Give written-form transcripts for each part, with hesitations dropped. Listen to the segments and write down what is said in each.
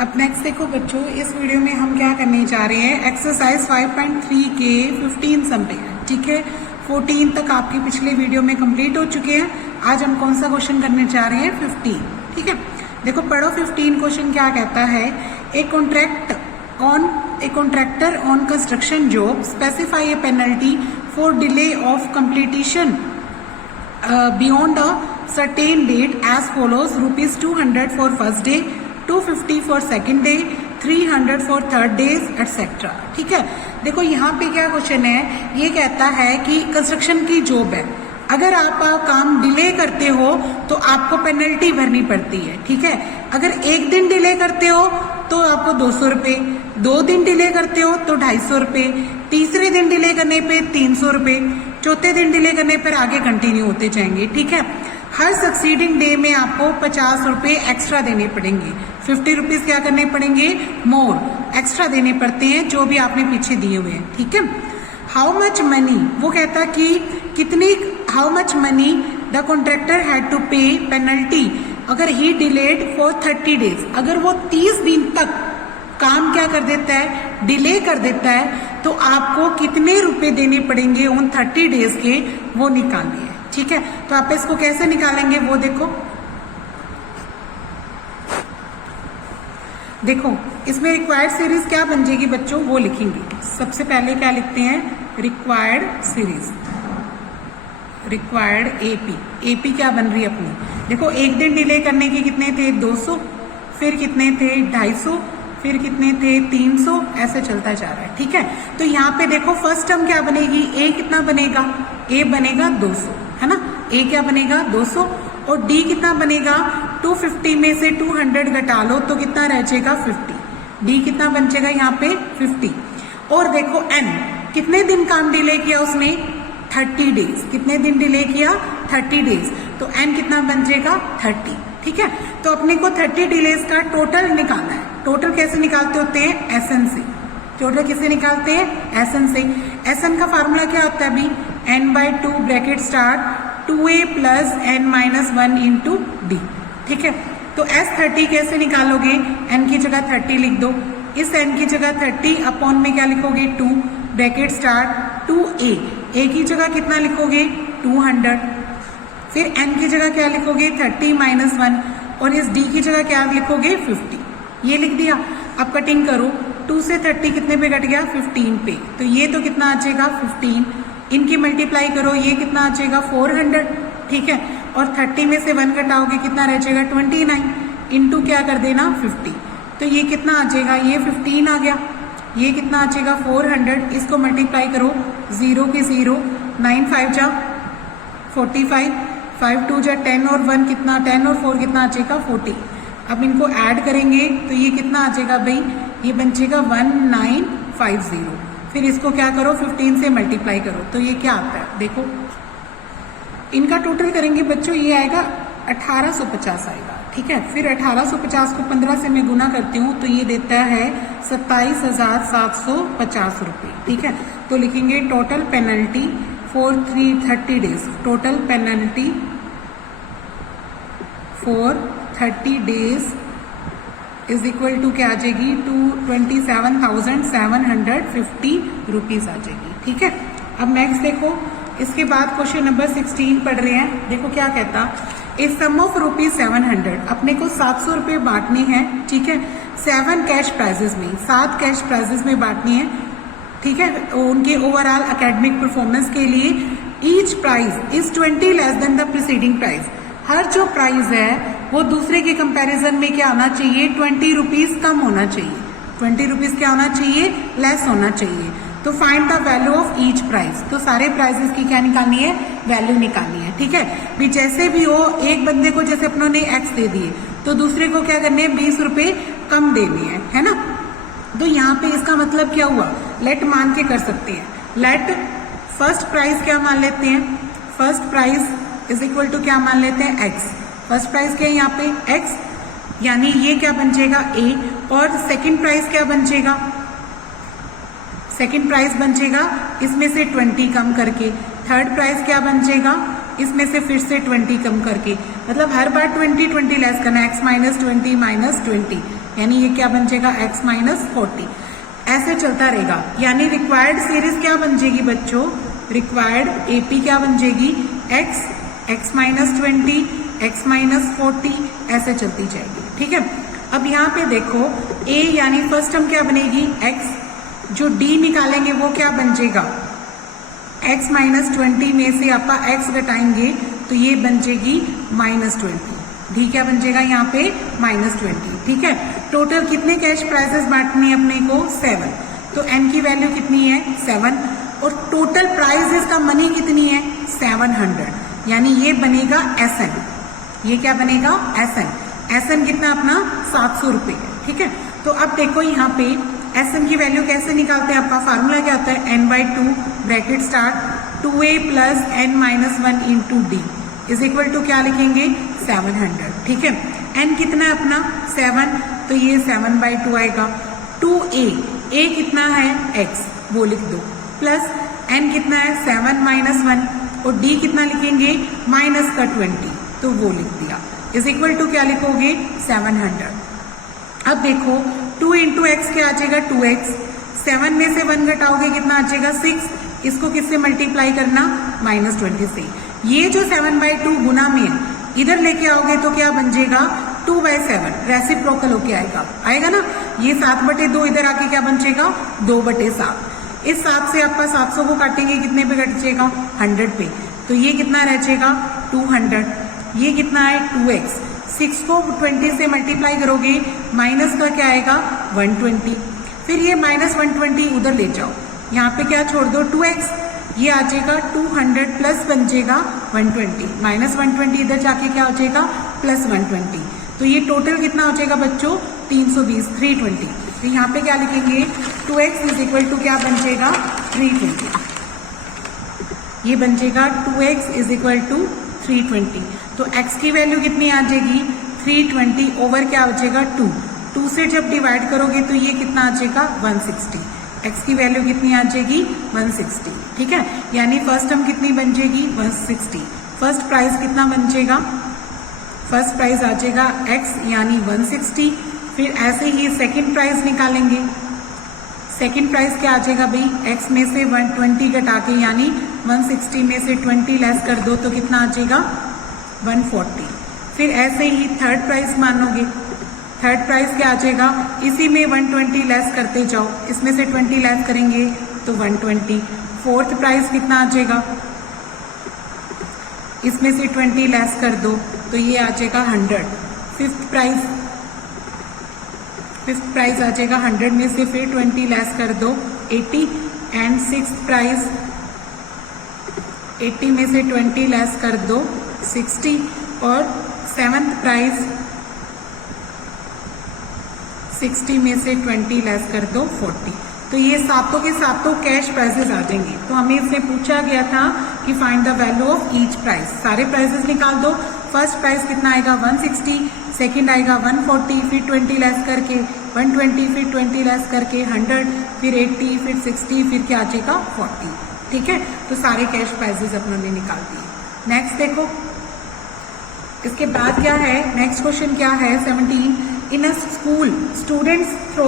अब नेक्स्ट देखो बच्चों, इस वीडियो में हम क्या करने जा रहे हैं, एक्सरसाइज 5.3 के 15 सम पे है। ठीक है, 14 तक आपके पिछले वीडियो में कंप्लीट हो चुके हैं। आज हम कौन सा क्वेश्चन करने जा रहे हैं, 15। ठीक है, देखो पढ़ो 15 क्वेश्चन क्या कहता है। A contractor on construction job specify A penalty for delay of completion beyond a certain date as follows: ₹200 for first day, 250 for second day, 300 for third days, etc. ठीक है, देखो यहाँ पे क्या क्वेश्चन है, ये कहता है कि कंस्ट्रक्शन की जॉब है, अगर आप काम डिले करते हो तो आपको पेनल्टी भरनी पड़ती है। ठीक है, अगर एक दिन डिले करते हो तो आपको 200 रुपये, 2 दिन डिले करते हो तो 250 रुपये, तीसरे दिन डिले करने पे 300 रुपये, चौथे दिन डिले करने पर आगे कंटिन्यू होते जाएंगे। ठीक है, हर सक्सीडिंग डे में आपको 50 रुपये एक्स्ट्रा देने पड़ेंगे, 50 रुपीज क्या करने पड़ेंगे, मोर एक्स्ट्रा देने पड़ते हैं जो भी आपने पीछे दिए हुए हैं। ठीक है, हाउ मच मनी, वो कहता कि कितनी, how much money the contractor had to pay penalty अगर ही डिलेड फॉर 30 डेज, अगर वो 30 दिन तक काम क्या कर देता है, डिले कर देता है, तो आपको कितने रुपए देने पड़ेंगे उन 30 डेज के, वो निकालनी है। ठीक है, तो आप इसको कैसे निकालेंगे वो देखो इसमें रिक्वायर्ड सीरीज क्या बन जाएगी बच्चों, वो लिखेंगे। सबसे पहले क्या लिखते हैं, रिक्वायर्ड सीरीज, रिक्वायर्ड एपी क्या बन रही है अपनी। देखो एक दिन डिले करने के कितने थे, 200, फिर कितने थे 250, फिर कितने थे 300, ऐसे चलता जा रहा है। ठीक है, तो यहाँ पे देखो फर्स्ट टर्म क्या बनेगी, ए कितना बनेगा, ए बनेगा 200, है ना, ए क्या बनेगा 200, और डी कितना बनेगा, 250 में से 200 घटा लो तो कितना रह जाएगा 50, डी कितना बन जाएगा यहाँ पे 50। और देखो एन, कितने दिन काम डिले किया उसने, 30 डेज, कितने दिन डिले किया 30 डेज, तो एन कितना बन जाएगा 30। ठीक है, तो अपने को 30 डिलेज का टोटल निकालना है। टोटल कैसे निकालते होते हैं, एसएन से। टोटल किसे निकालते हैं, एसएन से। एसएन का फार्मूला क्या होता है अभी, n/2 bracket start 2a + n-1 into D. ठीक है, तो S30 कैसे निकालोगे, n की जगह 30 लिख दो, इस n की जगह 30 अपॉन में क्या लिखोगे 2 ब्रैकेट स्टार्ट 2a, a की जगह कितना लिखोगे 200, फिर n की जगह क्या लिखोगे 30 - 1, और इस d की जगह क्या लिखोगे 50, ये लिख दिया। अब कटिंग करो, 2 से 30 कितने पे कट गया, 15 पे, तो ये तो कितना आ जाएगा 15, इनकी मल्टीप्लाई करो, ये कितना आ जाएगा 400। ठीक है, और 30 में से 1 घटाओगे कितना रह जाएगा 29, इंटू क्या कर देना 50, तो ये कितना आ जाएगा, ये 15 आ गया, ये कितना आ जाएगा 400, इसको मल्टीप्लाई करो, 0 की 0, 9 5 जा 45, 5 2 जा 10 और 1 कितना, 10 और 4 कितना आ जाएगा 40। अब इनको ऐड करेंगे तो ये कितना आ जाएगा भाई, ये बन जाएगा 1950। फिर इसको क्या करो 15 से मल्टीप्लाई करो, तो ये क्या आता है देखो, इनका टोटल करेंगे बच्चों, ये आएगा 1850 आएगा। ठीक है, फिर 1850 को 15 से मैं गुना करती हूँ तो ये देता है 27,750 रुपये। ठीक है, तो लिखेंगे total penalty for 30 days, total penalty for 30 days is equal to क्या आ जाएगी, 27,750 रुपीज आ जाएगी। ठीक है, अब नेक्स्ट देखो, इसके बाद क्वेश्चन नंबर 16 पढ़ रहे हैं। देखो क्या कहता, ए सम ऑफ ₹700, अपने को 700 रुपये बांटने हैं। ठीक है, 7 कैश प्राइजेस में, 7 कैश प्राइजेस में बांटनी है। ठीक है, उनके ओवरऑल एकेडमिक परफॉर्मेंस के लिए each prize is 20 less than the preceding prize, हर जो प्राइस है वो दूसरे के कंपैरिजन में क्या आना चाहिए, 20 रुपीज कम होना चाहिए, 20 रुपीज क्या होना चाहिए, लेस होना चाहिए। तो find the value of each price, तो सारे प्राइसेस की क्या निकालनी है, वैल्यू निकालनी है। ठीक है, भी जैसे भी हो, एक बंदे को जैसे अपनों ने एक्स दे दिए तो दूसरे को क्या करने हैं 20 रुपये कम देने हैं, है ना। तो यहाँ पे इसका मतलब क्या हुआ, लेट मान के कर सकते हैं, लेट फर्स्ट प्राइस क्या मान लेते हैं, first price is equal to क्या मान लेते हैं एक्स, फर्स्ट प्राइस क्या है यहाँ पे एक्स, यानी ये क्या बन जाएगा ए, और सेकंड प्राइस क्या बन जाएगा, सेकंड प्राइस बन जाएगा इसमें से 20 कम करके, थर्ड प्राइस क्या बन जाएगा इसमें से फिर से 20 कम करके, मतलब हर बार 20 लेस करना, x माइनस 20 माइनस 20, यानी ये क्या बन जाएगा x माइनस 40, ऐसे चलता रहेगा। यानी रिक्वायर्ड सीरीज क्या बन जाएगी बच्चों, रिक्वायर्ड एपी क्या बन जाएगी, x माइनस 20, x माइनस 40, ऐसे चलती जाएगी। ठीक है, अब यहाँ पे देखो a यानी फर्स्ट टर्म क्या बनेगी x, जो d निकालेंगे वो क्या बन जाएगा, x माइनस 20 में से आपका x घटाएंगे तो ये बन जाएगी माइनस 20, d क्या बन जाएगा यहाँ पे माइनस 20। ठीक है, टोटल कितने कैश प्राइजेस बांटने हैं अपने को, 7, तो n की वैल्यू कितनी है 7, और टोटल प्राइजेस का मनी कितनी है 700, यानी ये बनेगा SN, ये क्या बनेगा SN कितना अपना 700 रुपये है। ठीक है, तो अब देखो यहाँ पे SN की वैल्यू कैसे निकालते हैं, आपका फार्मूला क्या होता है, n/2 bracket start 2a plus n minus 1 into d is equal to क्या लिखेंगे 700। ठीक है, n कितना है अपना 7, तो ये 7/2 आएगा, 2a कितना है x वो लिख दो, प्लस n कितना है 7 माइनस 1, और d कितना लिखेंगे माइनस का 20, तो वो लिख दिया, इज इक्वल टू क्या लिखोगे 700। अब देखो 2 इंटू एक्स क्या आ जाएगा 2x, 7 में से 1 घटाओगे कितना आ जाएगा 6, इसको किससे मल्टीप्लाई करना माइनस 20 से, ये जो 7/2 गुना में इधर लेके आओगे तो क्या बन जाएगा 2/7, रेसिप्रोकल होके आएगा ना, ये 7/2 इधर आके क्या बन जाएगा 2/7, इस 7 से आपका 700 को काटेंगे कितने पे कट जाएगा 100 पे, तो ये कितना रह जाएगा 200, ये कितना है 2x, 6 को 20 से मल्टीप्लाई करोगे माइनस का क्या आएगा 120, फिर ये माइनस 120 उधर ले जाओ, यहाँ पे क्या छोड़ दो 2x, ये आ जाएगा 200 प्लस बन जाएगा 120, माइनस 120 इधर जाके क्या हो जाएगा प्लस 120, तो ये टोटल कितना हो जाएगा बच्चों 320, 320, तो यहाँ पे क्या लिखेंगे 2x इज इक्वल टू क्या बन जाएगा 320, ये बन जाएगा 2x इज इक्वल टू 320, तो x की वैल्यू कितनी आ जाएगी 320 ओवर क्या हो जाएगा 2 से जब डिवाइड करोगे तो ये कितना आ जाएगा 160, x की वैल्यू कितनी आ जाएगी 160। ठीक है, यानी फर्स्ट टर्म कितनी बन जाएगी 160, फर्स्ट प्राइस कितना बन जाएगा, फर्स्ट प्राइस आ जाएगा x यानी 160, फिर ऐसे ही सेकंड प्राइस निकालेंगे, सेकंड प्राइस क्या आ जाएगा भाई x में से 120 घटा के यानी 160 में से 20 लेस कर दो तो कितना आ जाएगा 140, फिर ऐसे ही थर्ड प्राइस मानोगे, थर्ड प्राइस क्या आ जाएगा, इसी में 120 लेस करते जाओ, इसमें से 20 लेस करेंगे तो 120, फोर्थ प्राइस कितना आ जाएगा, इसमें से 20 लेस कर दो तो ये आ जाएगा 100, फिफ्थ प्राइस आ जाएगा 100 में से फिर 20 लेस कर दो 80, एंड सिक्स्थ प्राइस 80 में से 20 लेस कर दो 60, और सेवंथ प्राइस 60 में से 20 लेस कर दो 40, तो ये सातों के सातों कैश प्राइसेस आ जाएंगे। तो हमें इससे पूछा गया था कि find the value of each price, सारे प्राइसेस निकाल दो, फर्स्ट प्राइस कितना आएगा 160, सेकंड आएगा 140, फिर 20 लेस करके 120, फिर 20 लेस करके 100, फिर 80, फिर 60, फिर क्या आ जाएगा 40। ठीक है, तो सारे कैश प्राइसेस अपनों ने निकाल दिए। नेक्स्ट देखो, इसके बाद क्या है, नेक्स्ट क्वेश्चन क्या है 17, in a school students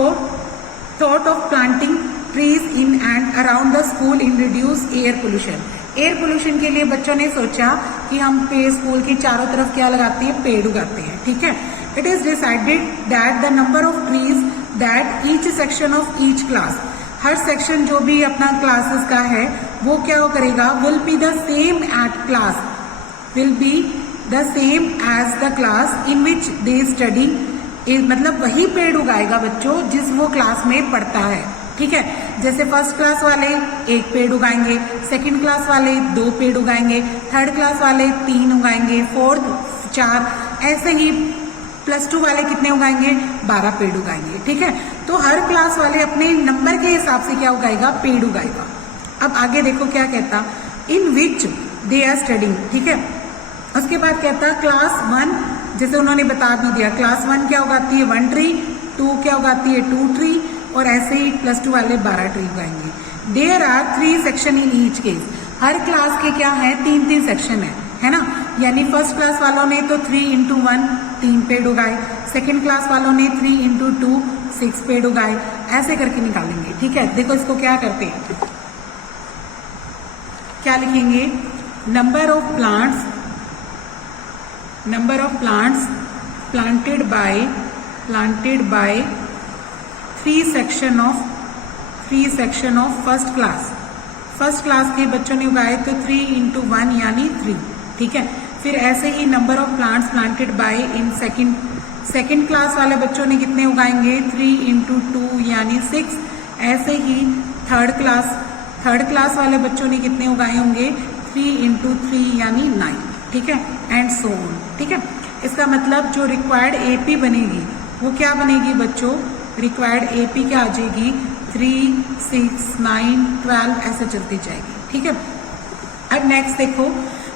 thought of planting trees in and around the school in reduce air pollution. Air pollution के लिए बच्चों ने सोचा कि हम स्कूल की चारों तरफ क्या लगाते हैं, पेड़ उगाते हैं। ठीक है, it is decided that the number of trees that each section of each class, हर सेक्शन जो भी अपना क्लासेस का है वो क्या करेगा, will be the same at class, will be the same as the class in which they study, मतलब वही पेड़ उगाएगा बच्चों जिस वो क्लास में पढ़ता है। ठीक है, जैसे फर्स्ट क्लास वाले 1 पेड़ उगाएंगे, सेकंड क्लास वाले 2 पेड़ उगाएंगे, थर्ड क्लास वाले 3 उगाएंगे, फोर्थ 4, ऐसे ही +2 वाले कितने उगाएंगे 12 पेड़ उगाएंगे। ठीक है, तो हर क्लास वाले अपने नंबर के हिसाब से क्या उगाएगा, पेड़ उगाएगा। अब आगे देखो क्या कहता, इन विच दे आर स्टडिंग। ठीक है, उसके बाद कहता क्लास 1, जैसे उन्होंने बता भी दिया, क्लास 1 क्या उगाती है 1 ट्री, 2 क्या उगाती है 2 ट्री, और ऐसे ही +2 वाले 12 ट्री उगाएंगे। There are 3 section in each case, हर क्लास के क्या है 3-3 सेक्शन है ना, यानी फर्स्ट क्लास वालों ने तो 3 इंटू 1 3 पेड़ उगाए, सेकेंड क्लास वालों ने 3 इंटू 2 6 पेड़ उगाए, ऐसे करके निकालेंगे। ठीक है, देखो इसको क्या करते हैं, क्या लिखेंगे, number of plants planted by 3 section of first class के बच्चों ने उगाए तो 3 इंटू 1 यानी 3। ठीक है, फिर ऐसे ही number of plants planted by in second class वाले बच्चों ने कितने उगाएंगे, 3 इंटू 2 यानी 6। ऐसे ही थर्ड क्लास वाले बच्चों ने कितने उगाए होंगे, 3 इंटू 3 यानी 9। ठीक है, एंड सो ऑन। ठीक है, इसका मतलब जो रिक्वायर्ड एपी बनेगी वो क्या बनेगी बच्चों, रिक्वायर्ड एपी क्या आ जाएगी, 3 6 9 12 ऐसे चलती जाएगी। ठीक है, अब नेक्स्ट देखो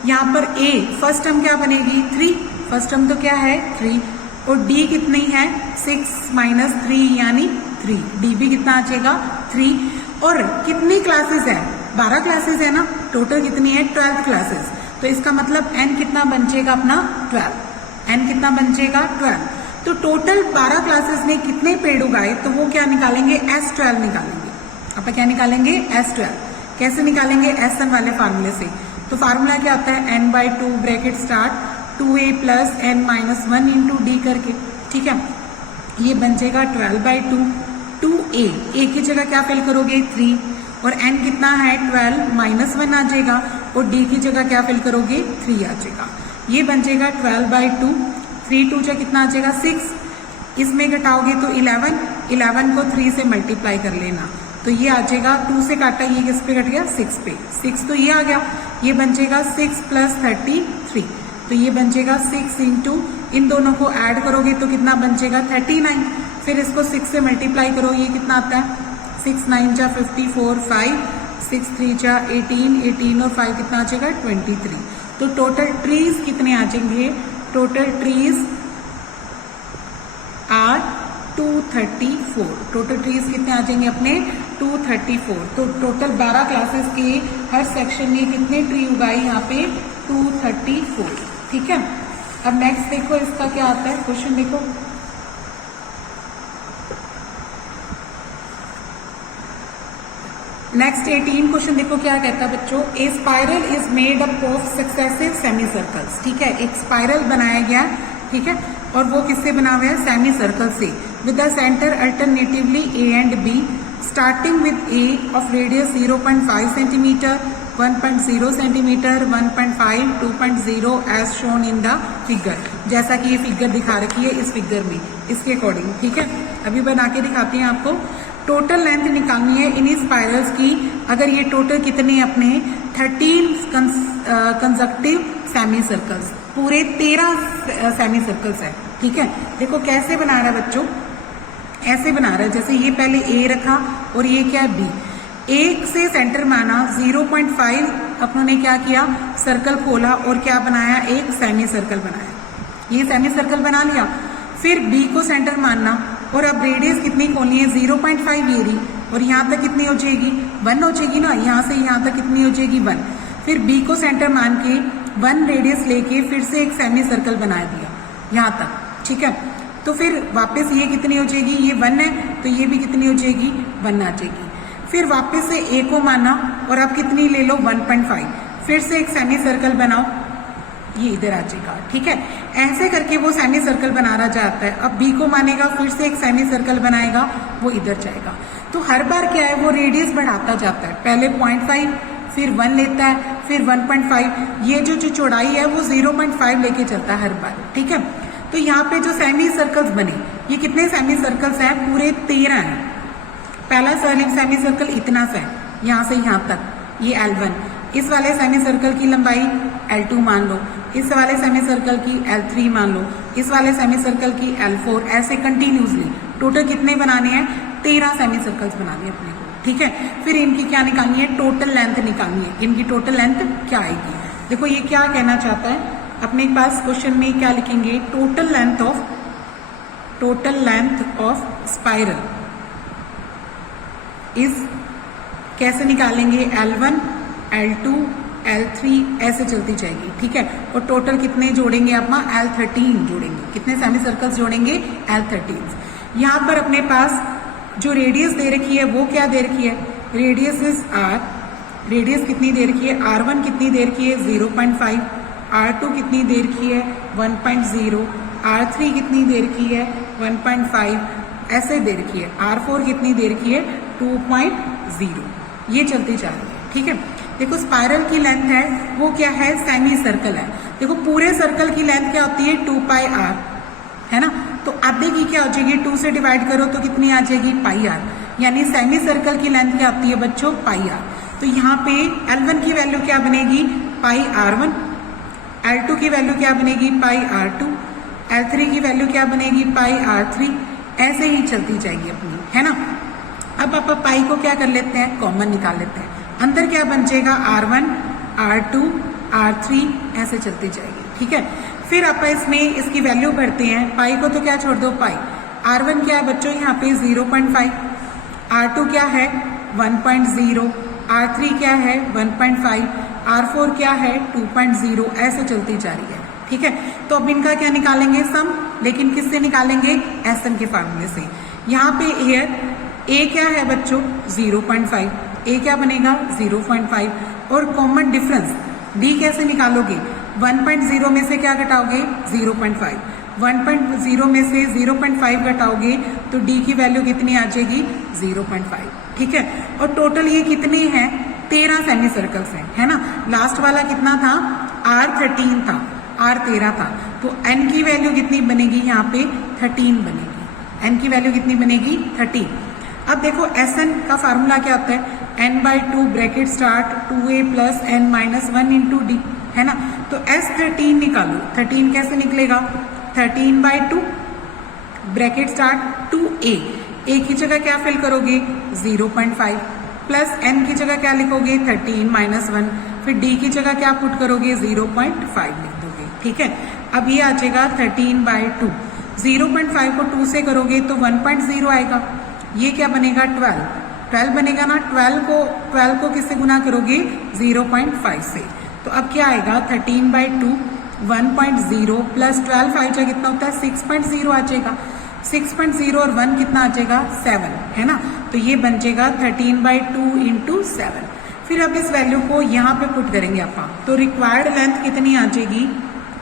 यहाँ पर ए फर्स्ट टर्म क्या बनेगी, 3, फर्स्ट टर्म तो क्या है 3, और डी कितनी है 6 माइनस 3 यानी 3, डी भी कितना आ जाएगा 3। और कितनी क्लासेस है, 12 क्लासेस है ना, टोटल कितनी है 12 क्लासेस, तो इसका मतलब एन कितना बन जाएगा अपना 12, एन कितना बन जाएगा 12। तो टोटल 12 क्लासेस ने कितने पेड़ उगाए, तो वो क्या निकालेंगे, S12 निकालेंगे। अब क्या निकालेंगे, S12। कैसे निकालेंगे, SN वाले फार्मूले से। तो फार्मूला क्या आता है, n/2 bracket start 2a plus n minus 1 into D करके। ठीक है, ये बन जाएगा 12/2 2a, a की जगह क्या फिल करोगे 3, और n कितना है 12 माइनस 1 आ जाएगा, और d की जगह क्या फिल करोगे 3 आ जाएगा। ये बन जाएगा 12/2, 3 2 कितना आ जाएगा 6, इसमें घटाओगे तो 11 को 3 से मल्टीप्लाई कर लेना, तो ये आ जाएगा 2 से काटा, ये किस पे कट गया 6 पे, 6 तो ये आ गया, ये बन जाएगा 6 प्लस 33, तो ये बन जाएगा 6 इंटू, इन दोनों को ऐड करोगे तो कितना बन जाएगा 39, फिर इसको 6 से मल्टीप्लाई करो, ये कितना आता है 6 9 जा 54, 5 6 3 जा 18 और 5 कितना आ जाएगा 23। तो टोटल ट्रीज कितने आ जाएंगे, total trees are 234, total trees कितने आ जाएंगे अपने 234। तो टोटल 12 क्लासेस के हर सेक्शन में कितने ट्री उगाई यहाँ पे 234। ठीक है, अब नेक्स्ट देखो इसका क्या आता है क्वेश्चन, देखो नेक्स्ट 18 क्वेश्चन देखो क्या कहता है बच्चों, a spiral is made up of successive semi circles. ठीक है, एक स्पाइरल बनाया गया, ठीक है, और वो किससे बना हुआ है, सेमी सर्कल से, with the centre alternatively a and b, starting with a of radius 0.5 centimetre, 1.0 centimetre, 1.5, 2.0 as shown in the figure, जैसा कि ये फिगर दिखा रखी है इस फिगर में, इसके अकॉर्डिंग। ठीक है, अभी बना के दिखाते हैं आपको। टोटल लेंथ निकालनी है इन स्पाइरल्स की, अगर ये टोटल कितने अपने 13 कंजक्टिव सेमी सर्कल्स, पूरे 13 सेमी सर्कल्स है। ठीक है, देखो कैसे बना रहा है बच्चों, ऐसे बना रहा है जैसे ये पहले ए रखा और ये क्या है बी, एक से सेंटर माना 0.5 अपनों ने क्या किया सर्कल खोला और क्या बनाया, एक सेमी सर्कल बनाया, ये सेमी सर्कल बना लिया। फिर बी को सेंटर मानना और अब रेडियस कितनी खोलनी है 0.5 ये रही, और यहाँ तक कितनी हो जाएगी 1 हो जाएगी ना, यहाँ से यहाँ तक कितनी हो जाएगी 1। फिर बी को सेंटर मान के 1 रेडियस लेके फिर से एक सेमी सर्कल बना दिया यहाँ तक। ठीक है, तो फिर वापस ये कितनी हो जाएगी, ये 1 है तो ये भी कितनी हो जाएगी 1 आ जाएगी। फिर वापस से ए को माना और अब कितनी ले लो 1.5, फिर से एक सेमी सर्कल बनाओ, ये इधर आ जाएगा। ठीक है, ऐसे करके वो सेमी सर्कल बना रहा जाता है। अब बी को मानेगा फिर से एक सेमी सर्कल बनाएगा, वो इधर जाएगा। तो हर बार क्या है वो रेडियस बढ़ाता जाता है, पहले 0.5 फिर 1 लेता है फिर 1.5, ये जो चौड़ाई है वो 0.5 लेके चलता है हर बार। ठीक है, तो यहाँ पे जो सेमी सर्कल्स बने, ये कितने सेमी सर्कल्स हैं, पूरे 13 हैं। पहला सेमी सर्कल इतना सा है, यहाँ से यहाँ तक, ये L1, इस वाले सेमी सर्कल की लंबाई L2 मान लो, इस वाले सेमी सर्कल की L3 मान लो, इस वाले सेमी सर्कल की L4, ऐसे कंटिन्यूसली टोटल कितने बनाने हैं 13 सेमी सर्कल्स बनाने अपने को। ठीक है, फिर इनकी क्या निकालनी है, टोटल लेंथ निकालनी है, इनकी टोटल लेंथ क्या आएगी। देखो ये क्या कहना चाहता है, अपने पास क्वेश्चन में क्या लिखेंगे, total length of spiral is, कैसे निकालेंगे L1, L2, L3 ऐसे चलती जाएगी, ठीक है। और टोटल कितने जोड़ेंगे आप? L13 जोड़ेंगे। कितने सेमी सर्कल्स जोड़ेंगे? L13। यहाँ पर अपने पास जो रेडियस दे रखी है वो क्या दे रखी है? Radius is R। रेडियस कितनी दे रखी है? R1 कितनी दे रखी है? 0.5। R2 कितनी दे रखी है? 1.0। R3 कितनी दे रखी है? 1.5 ऐसे दे रखी है। R4 कितनी दे रखी है? 2.0। ये चलती जा रही है, ठीक है। देखो स्पाइरल की लेंथ है वो क्या है? सेमी सर्कल है। देखो पूरे सर्कल की लेंथ क्या होती है? 2πr, है ना। तो आधे की क्या हो जाएगी? 2 से डिवाइड करो तो कितनी आ जाएगी? πr। यानी सेमी सर्कल की लेंथ क्या होती है बच्चों? πr। तो यहाँ पे L1 की वैल्यू क्या बनेगी? πr1। L2 की वैल्यू क्या बनेगी? πr2। L3 की वैल्यू क्या बनेगी? πr3। ऐसे ही चलती जाएगी अपनी, है ना। अब आप पाई को क्या कर लेते हैं? कॉमन निकाल लेते हैं। अंदर क्या बन जाएगा? R1, R2, R3 ऐसे चलती जाएगी, ठीक है। फिर आप इसमें इसकी वैल्यू भरते हैं। पाई को तो क्या छोड़ दो? पाई। R1 क्या है बच्चों? यहाँ पे 0.5। R2 क्या है? 1.0। R3 क्या है? 1.5। R4 क्या है? 2.0 ऐसे चलती जा रही है, ठीक है। तो अब इनका क्या निकालेंगे? सम। लेकिन किससे निकालेंगे? SN के फार्मूले से। यहाँ पे एयर A क्या है बच्चों? 0.5। A क्या बनेगा? 0.5। और कॉमन डिफरेंस D कैसे निकालोगे? 1.0 में से क्या घटाओगे? 0.5। 1.0 में से 0.5 घटाओगे तो D की वैल्यू कितनी आ जाएगी? 0.5, ठीक है। और टोटल ये कितने हैं? 13 सेमी सर्कल्स हैं, है ना। लास्ट वाला कितना था? R13 था, R13 था। तो N की वैल्यू कितनी बनेगी? यहाँ पे 13 बनेगी। N की वैल्यू कितनी बनेगी? 13। अब देखो SN का फार्मूला क्या होता है? n/2 bracket start 2a plus n minus 1 into D, है ना। तो S13 निकालो। 13 कैसे निकलेगा? 13/2 ब्रैकेट स्टार्ट 2a। a की जगह क्या फिल करोगे? 0.5 प्लस n की जगह क्या लिखोगे? 13 माइनस 1। फिर d की जगह क्या पुट करोगे? 0.5 लिख दोगे, ठीक है। अब ये आ जाएगा 13/2। 0.5 को 2 से करोगे तो 1.0 आएगा। ये क्या बनेगा? 12 बनेगा ना। 12 को किससे गुना करोगे? 0.5 से। तो अब क्या आएगा? 13/2 1.0 प्लस 12 5 जा कितना होता है? 6.0 आ जाएगा। 6.0 और 1 कितना आ जाएगा? 7, है ना। तो ये बन जाएगा 13/2 इंटू 7। फिर अब इस वैल्यू को यहाँ पे पुट करेंगे आप। तो रिक्वायर्ड लेंथ कितनी आ जाएगी?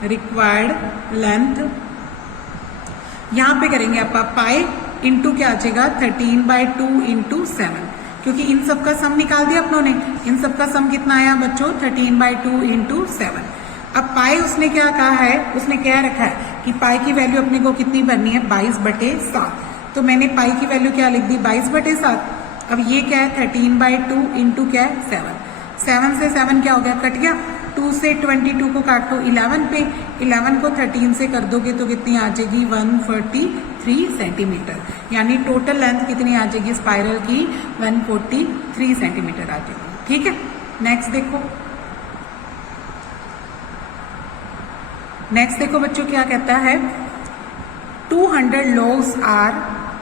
रिक्वायर्ड लेंथ यहाँ पे करेंगे आप पाई इंटू क्या आ जाएगा? 13/2 इंटू 7, क्योंकि इन सब का सम निकाल दिया अपनों ने। इन सब का सम कितना आया बच्चों? 13/2 इंटू 7। अब पाई उसने क्या कहा है? उसने क्या रखा है कि पाई की वैल्यू अपने को कितनी भरनी है? 22/7। तो मैंने पाई की वैल्यू क्या लिख दी? 22/7। अब ये क्या है? 13/2 इंटू क्या है? 7। 7 से 7 क्या हो गया? कट गया। 2 से 22 को काटो 11 पे। 11 को 13 से कर दोगे तो कितनी आ जाएगी? 143 सेंटीमीटर। यानी टोटल लेंथ कितनी आ जाएगी स्पाइरल की? 143 सेंटीमीटर आ जाएगी, ठीक है। नेक्स्ट देखो बच्चों क्या कहता है? 200 logs are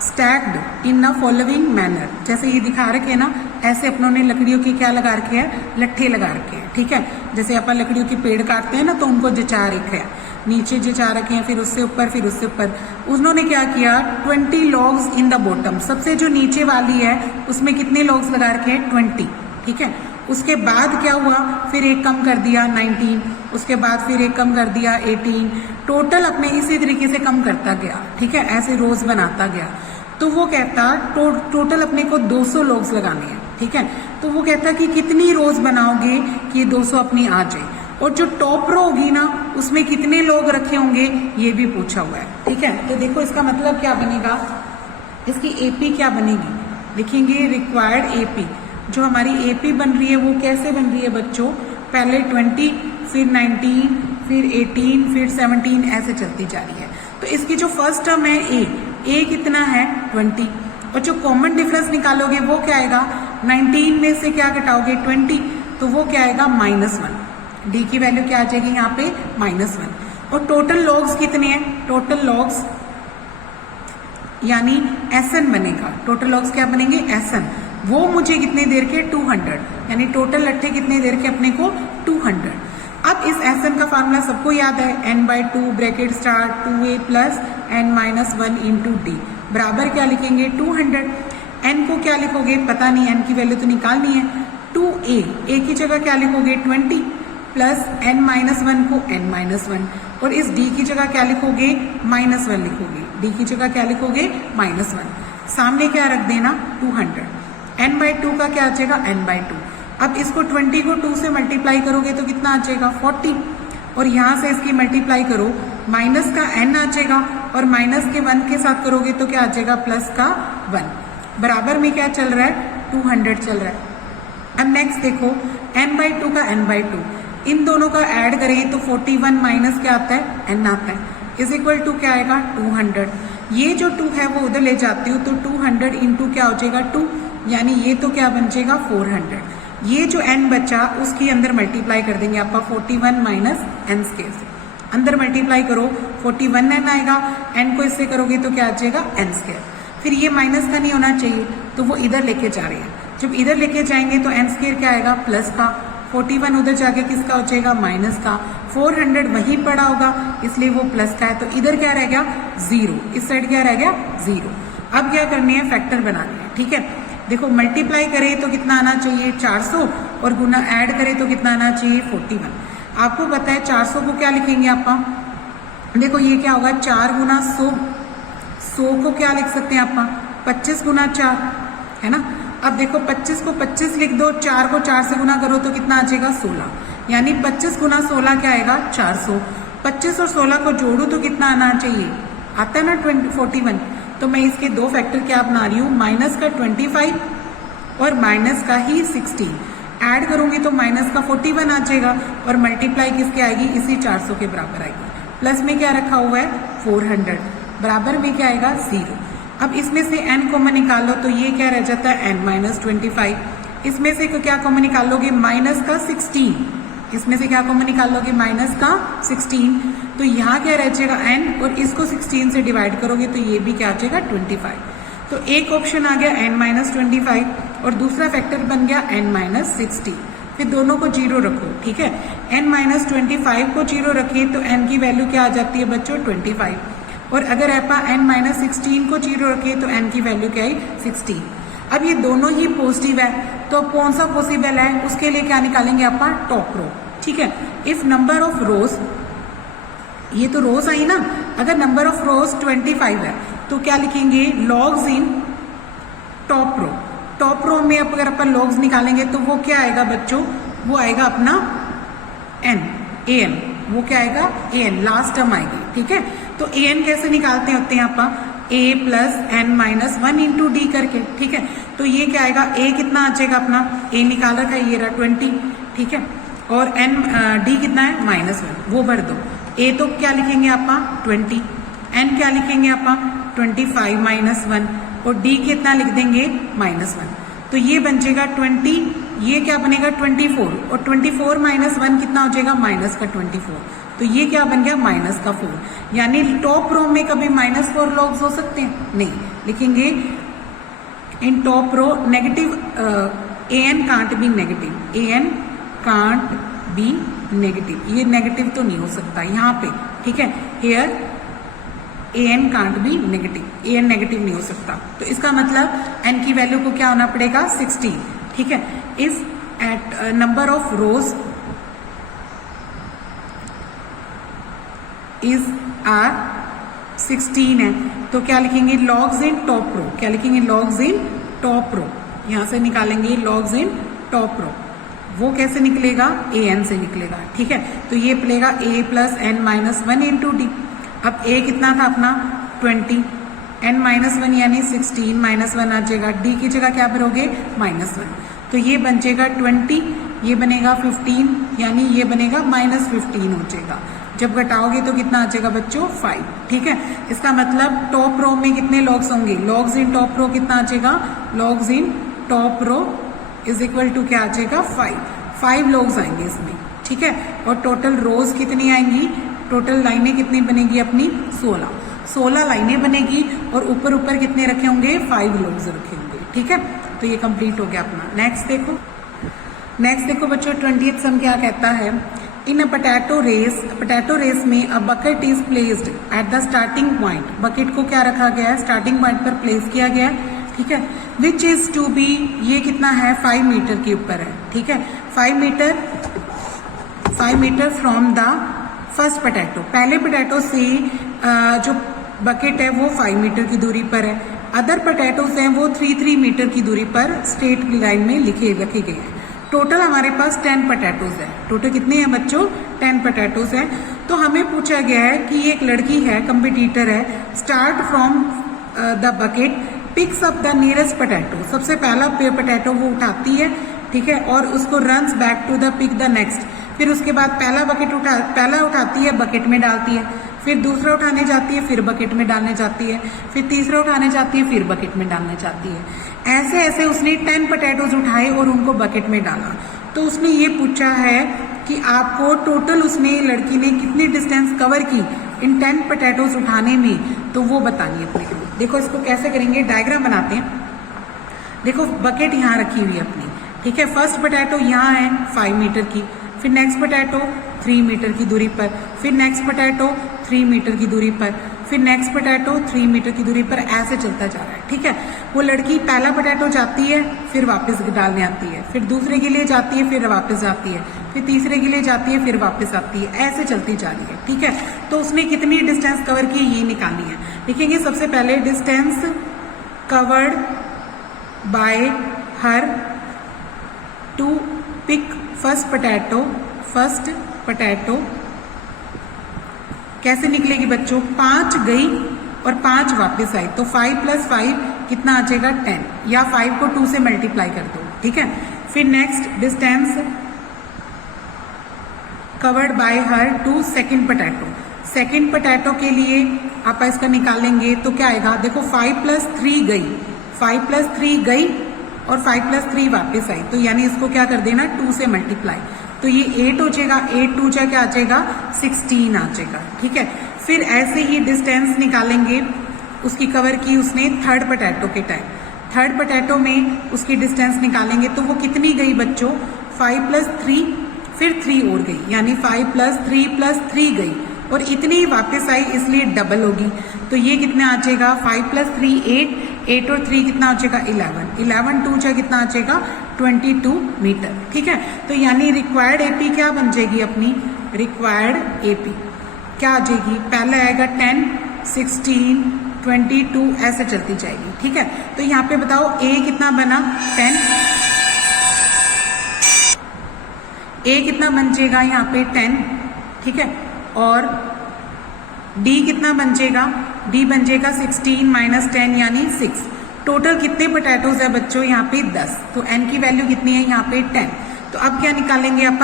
stacked in a following manner. जैसे ये दिखा रखे ना, ऐसे अपनों ने लकड़ियों की क्या लगा रखे हैं? लट्ठे लगा रखे हैं, ठीक है। जैसे अपन लकड़ियों की पेड़ काटते हैं ना, तो उनको जचा रखे हैं, नीचे जचा रखे हैं, फिर उससे ऊपर, फिर उससे ऊपर। उन्होंने क्या किया? 20 logs इन द बॉटम। सबसे जो नीचे वाली है उसमें कितने logs लगा रखे हैं? 20, ठीक है। उसके बाद क्या हुआ? फिर एक कम कर दिया 19, उसके बाद फिर एक कम कर दिया 18। टोटल अपने इसी तरीके से कम करता गया, ठीक है, ऐसे रोज बनाता गया। तो वो कहता टोटल अपने को 200 लोग्स लगाने हैं, ठीक है। तो वो कहता कि कितनी रोज बनाओगे कि ये 200 अपनी आ जाए, और जो टॉप रो होगी ना उसमें कितने लोग रखे होंगे ये भी पूछा हुआ है, ठीक है। तो देखो इसका मतलब क्या बनेगा? इसकी एपी क्या बनेगी? लिखेंगे रिक्वायर्ड एपी। जो हमारी एपी बन रही है वो कैसे बन रही है बच्चों? पहले 20, फिर 19, फिर 18, फिर 17 ऐसे चलती जा रही है। तो इसकी जो फर्स्ट टर्म है ए कितना है? 20। और जो कॉमन डिफरेंस निकालोगे वो क्या आएगा? 19 में से क्या घटाओगे? 20, तो वो क्या आएगा? -1। डी की वैल्यू क्या आ जाएगी यहाँ पे? -1। और टोटल लॉग्स कितने हैं? टोटल लॉग्स यानी SN बनेगा। टोटल लॉग्स क्या बनेंगे? SN। वो मुझे कितने देर के? 200। यानी टोटल लट्ठे कितने देर के अपने को? 200। अब इस SN का फार्मूला सबको याद है, n/2 bracket start 2a plus n-1 into D बराबर क्या लिखेंगे 200। n को क्या लिखोगे पता नहीं, n की वैल्यू तो निकालनी है। 2a, a की जगह क्या लिखोगे 20 प्लस n-1 को n-1, और इस d की जगह क्या लिखोगे -1 लिखोगे, d की जगह क्या लिखोगे -1, सामने क्या रख देना 200। n/2 का क्या आ जाएगा n/2। अब इसको 20 को 2 से मल्टीप्लाई करोगे तो कितना आ जाएगा 40, और यहाँ से इसकी मल्टीप्लाई करो, माइनस का n आ जाएगा और माइनस के 1 के साथ करोगे तो क्या आ जाएगा प्लस का 1, बराबर में क्या चल रहा है 200 चल रहा है। अब नेक्स्ट देखो n/2 का n/2, इन दोनों का ऐड करें तो 41 माइनस क्या आता है n आता है, इज इक्वल टू क्या आएगा 200। ये जो 2 है वो उधर ले जाती हूँ तो 200 इंटू क्या हो जाएगा 2, यानी ये तो क्या बन जाएगा 400। ये जो n बचा उसकी अंदर मल्टीप्लाई कर देंगे आप 41 माइनस n स्क्वायर से, अंदर मल्टीप्लाई करो 41n आएगा, n को इससे करोगे तो क्या आ जाएगा n स्क्वायर। फिर ये माइनस का नहीं होना चाहिए तो वो इधर लेके जा रहे हैं, जब इधर लेके जाएंगे तो n स्क्वायर क्या आएगा प्लस का, 41 उधर जाके किसका हो जाएगा माइनस का, 400 वहीं पड़ा होगा इसलिए वो प्लस का है, तो इधर क्या रह गया 0, इस साइड क्या रह गया 0। अब क्या करनी है फैक्टर बनानी है, ठीक है। देखो मल्टीप्लाई करें तो कितना आना चाहिए 400, और गुना ऐड करें तो कितना आना चाहिए 41। आपको पता है 400 को क्या लिखेंगे आप, देखो ये क्या होगा 4 गुना 100, 100 को क्या लिख सकते हैं आप 25 गुना 4, है ना। अब देखो 25 को 25 लिख दो, 4 को 4 से गुना करो तो कितना आ जाएगा 16, यानी 25 गुना 16 क्या आएगा 400। 25 और 16 को जोड़ू तो कितना आना चाहिए, आता है ना 41। तो मैं इसके दो फैक्टर क्या बना रही हूँ, माइनस का 25 और माइनस का ही 16, ऐड करूंगी तो माइनस का 41 आ जाएगा, और मल्टीप्लाई किसके आएगी इसी 400 के बराबर आएगी। प्लस में क्या रखा हुआ है 400, बराबर में क्या आएगा 0। अब इसमें से n कॉमन निकालो तो ये क्या रह जाता है n-25, इसमें से क्या कॉमन निकालोगे माइनस का 16, इसमें से क्या कॉमन निकालोगे माइनस का 16, तो यहाँ क्या रह जाएगा n, और इसको 16 से डिवाइड करोगे तो ये भी क्या आ जाएगा 25। तो एक ऑप्शन आ गया n-25 और दूसरा फैक्टर बन गया n-16। फिर दोनों को 0 रखो, ठीक है। n-25 को 0 रखें तो n की वैल्यू क्या आ जाती है बच्चों 25, और अगर आप n-16 को 0 रखें तो n की वैल्यू क्या है 16। अब ये दोनों ही पॉजिटिव है तो कौन सा पॉसिबल है, उसके लिए क्या निकालेंगे आप टॉप रो, ठीक है। इफ नंबर ऑफ रोज, ये तो रोज आई ना, अगर नंबर ऑफ रोज 25 है तो क्या लिखेंगे logs in top row. Top row में अगर अपन लॉग्स निकालेंगे तो वो क्या आएगा बच्चों, वो आएगा अपना an, वो क्या आएगा an, लास्ट टर्म आएगी, ठीक है। तो an कैसे निकालते होते हैं आप a plus n-1 into D करके, ठीक है। तो ये क्या आएगा a कितना आ जाएगा अपना, a निकाल रखा है ये रहा 20, ठीक है, और d कितना है -1, वो भर दो। a तो क्या लिखेंगे आप 20, n क्या लिखेंगे आप 25 -1, और d कितना लिख देंगे -1, तो ये बन जाएगा 20, ये क्या बनेगा 24, और 24 -1 कितना हो जाएगा माइनस का 24, तो ये क्या बन गया माइनस का 4। यानी टॉप रो में कभी -4 लॉग्स हो सकते हैं, नहीं लिखेंगे in top row negative an can't be negative, an can't be negative, ये नेगेटिव तो नहीं हो सकता यहाँ पे, ठीक है। Here an can't be negative, an negative नहीं हो सकता, तो इसका मतलब n की वैल्यू को क्या होना पड़ेगा 16, ठीक है। If at number of rows is are 16 है तो क्या लिखेंगे लॉग्स इन टॉप रो, क्या लिखेंगे लॉग्स इन टॉप रो, यहां से निकालेंगे लॉग्स इन टॉप रो, वो कैसे निकलेगा an से निकलेगा, ठीक है। तो ये पड़ेगा a plus n-1 into D. अब a कितना था अपना 20, n-1 यानी 16 -1 आ जाएगा, d की जगह क्या भरोगे -1, तो ये बन जाएगा 20, ये बनेगा 15, यानी ये बनेगा -15 हो जाएगा। जब घटाओगे तो कितना आ जाएगा बच्चों 5, ठीक है। इसका मतलब टॉप रो में कितने लॉग्स होंगे, लॉग्स इन टॉप रो कितना आ जाएगा, logs in top row is equal to क्या आ जाएगा 5 लॉग्स आएंगे इसमें, ठीक है। और टोटल रोज कितनी आएंगी, टोटल लाइनें कितनी बनेगी अपनी 16 लाइनें बनेगी, और ऊपर ऊपर कितने रखे होंगे 5 लॉग्स रखे होंगे, ठीक है। तो ये कंप्लीट हो गया अपना। नेक्स्ट देखो, नेक्स्ट देखो बच्चों 20th सम क्या कहता है, इन अ पोटैटो रेस में a bucket is placed at the starting point. Bucket को क्या रखा गया है, स्टार्टिंग पॉइंट पर प्लेस किया गया है, ठीक है। विच इज टू बी, ये कितना है 5 मीटर के ऊपर है, ठीक है। 5 metre from the first potato, पहले पोटैटो से जो बकेट है वो 5 मीटर की दूरी पर है। अदर पोटैटोस हैं वो 3 मीटर की दूरी पर स्ट्रेट लाइन में रखे गए हैं। टोटल हमारे पास 10 पोटैटोज है। टोटल कितने हैं बच्चों, 10 पोटैटोज हैं। तो हमें पूछा गया है कि एक लड़की है, कंपिटिटर है, start from the bucket, picks up the nearest potato, सबसे पहला पोटैटो वो उठाती है, ठीक है, और उसको runs back to the pick the next. फिर उसके बाद पहला उठाती है, बकेट में डालती है, फिर दूसरा उठाने जाती है, फिर बकेट में डालने जाती है, फिर तीसरा उठाने जाती है, फिर बकेट में डालने जाती है। ऐसे ऐसे उसने 10 पोटैटोज उठाए और उनको बकेट में डाला। तो उसने ये पूछा है कि आपको टोटल उसने, लड़की ने कितनी डिस्टेंस कवर की इन 10 पोटैटोज उठाने में, तो वो बतानी है अपने को। देखो इसको कैसे करेंगे, डायग्राम बनाते हैं। देखो बकेट यहाँ रखी हुई है अपनी, ठीक है। फर्स्ट पोटैटो यहाँ है 5 मीटर की, फिर नेक्स्ट पोटैटो 3 मीटर की दूरी पर, फिर नेक्स्ट पोटैटो 3 मीटर की दूरी पर, फिर नेक्स्ट पोटैटो 3 मीटर की दूरी पर, ऐसे चलता जा रहा है, ठीक है। वो लड़की पहला पोटैटो जाती है, फिर वापस डालने आती है, फिर दूसरे के लिए जाती है, फिर वापस आती है, फिर तीसरे के लिए जाती है, फिर वापस आती है, ऐसे चलती जा रही है, ठीक है। तो उसने कितनी डिस्टेंस कवर की ये निकालनी है। देखेंगे सबसे पहले distance covered by her to pick first potato कैसे निकलेगी बच्चों, 5 गई और 5 वापस आई, तो 5 + 5 कितना आ जाएगा 10, या 5 को 2 से मल्टीप्लाई कर दो, ठीक है। फिर next distance covered by her to second potato के लिए आप इसका निकालेंगे तो क्या आएगा, देखो 5 + 3 गई, 5 + 3 गई और 5 + 3 वापस आई, तो यानी इसको क्या कर देना 2 से मल्टीप्लाई, तो ये 8 हो जाएगा, 8 2 क्या आ जाएगा 16 आ जाएगा, ठीक है। फिर ऐसे ही डिस्टेंस निकालेंगे उसकी कवर की उसने थर्ड पोटैटो के टाइम, थर्ड पोटैटो में उसकी डिस्टेंस निकालेंगे तो वो कितनी गई बच्चों, 5 + 3 फिर 3 और गई, यानी 5 + 3 + 3 गई और इतनी वापस आई, इसलिए डबल होगी, तो ये कितना आ जाएगा 5 + 3 8, 8 और 3 कितना आ जाएगा 11, 11 2 जा कितना आ जाएगा 22 मीटर, ठीक है। तो यानी रिक्वायर्ड एपी क्या बन जाएगी अपनी, रिक्वायर्ड एपी क्या आ जाएगी, पहले आएगा 10 16 22 ऐसे चलती जाएगी, ठीक है। तो यहाँ पे बताओ ए कितना बना 10, ए कितना बन जाएगा यहाँ पे 10, ठीक है, और डी कितना बन जाएगा, डी बन जाएगा 16 - 10 यानी 6। टोटल कितने पोटैटोज है बच्चों यहाँ पे 10, तो एन की वैल्यू कितनी है यहाँ पे 10। तो अब क्या निकालेंगे आप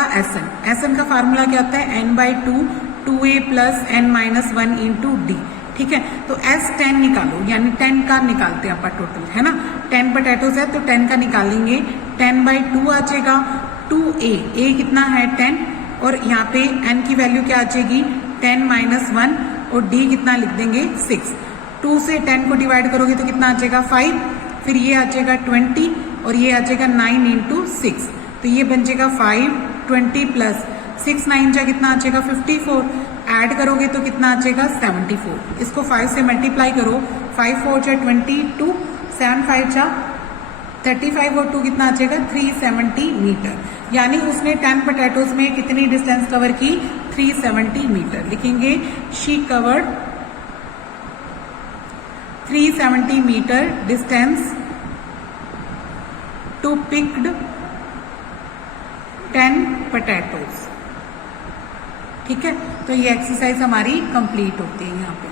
एस एन का फार्मूला क्या होता है n/2 2a + n - 1 × d, ठीक है। तो एस 10 निकालो, यानी 10 का निकालते हैं आप टोटल, है ना, 10 पोटैटोज है तो 10 का निकालेंगे, 10/2 आ जाएगा 2a, a कितना है 10 और यहाँ पे n की वैल्यू क्या आ जाएगी 10 - 1 और d कितना लिख देंगे 6। 2 से 10 को डिवाइड करोगे तो कितना आ जाएगा 5, फिर ये आ जाएगा 20 और ये आ जाएगा 9 × 6, तो ये बन जाएगा 5 20 + 6 9 जा कितना आ जाएगा 54, ऐड करोगे तो कितना आ जाएगा 74। इसको 5 से मल्टीप्लाई करो, 5 4 जा 22, 7 5 जा 35 और 2 कितना आ जाएगा 370 मीटर, यानी उसने 10 पोटैटोज में कितनी डिस्टेंस कवर की 370 मीटर। लिखेंगे she covered 370 metre distance to picked 10 potatoes, ठीक है। तो ये एक्सरसाइज हमारी कंप्लीट होती है यहाँ पे।